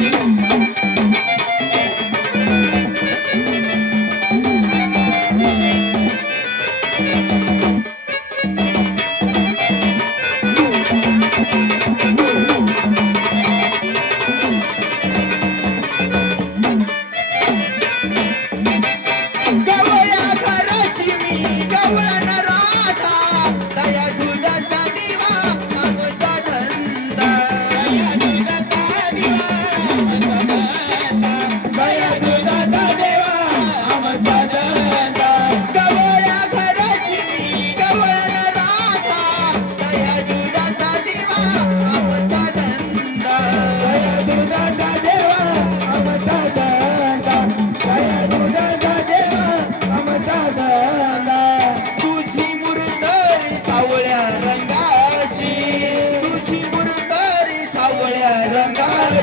Thank you.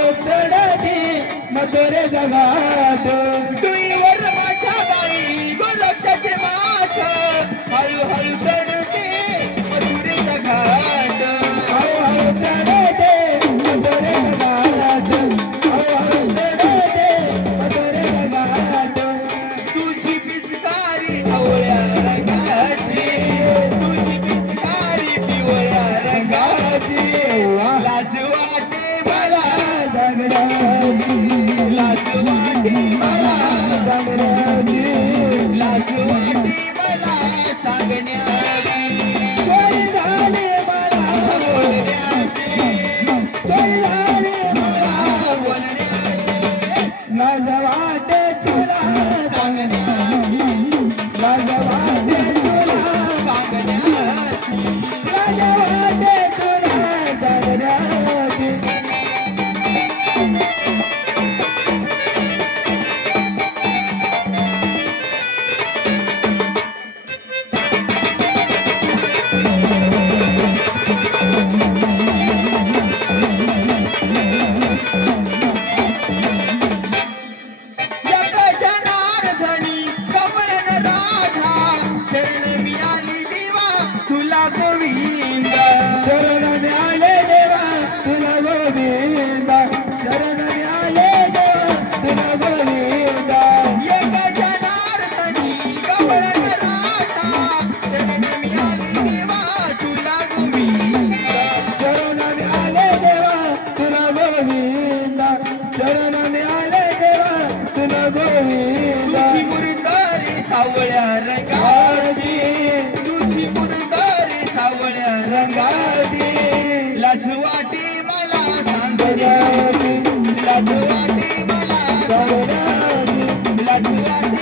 उतडती मधुरे जगात. तुईवर माझ्या बाई गोरक्षाचे माठ. हळूहळू हळू मधुरे जगात. हळूहळू चढते मधुरे जगात. हळूहळू चढते मधुरे जगात. तुझी पिचकारी ढवळ्या रंगाची. तुझी पिचकारी पिवळ्या रंगाची. लाज मजवाटे तुला गोविंद तुझी मुरदारी सावळ्या रंगाची तुझी मुरदारी सावळ्या रंगाची लाजवाटी मला सांगण्याची लाजवाटी मला सांगण्याची लाजवाटी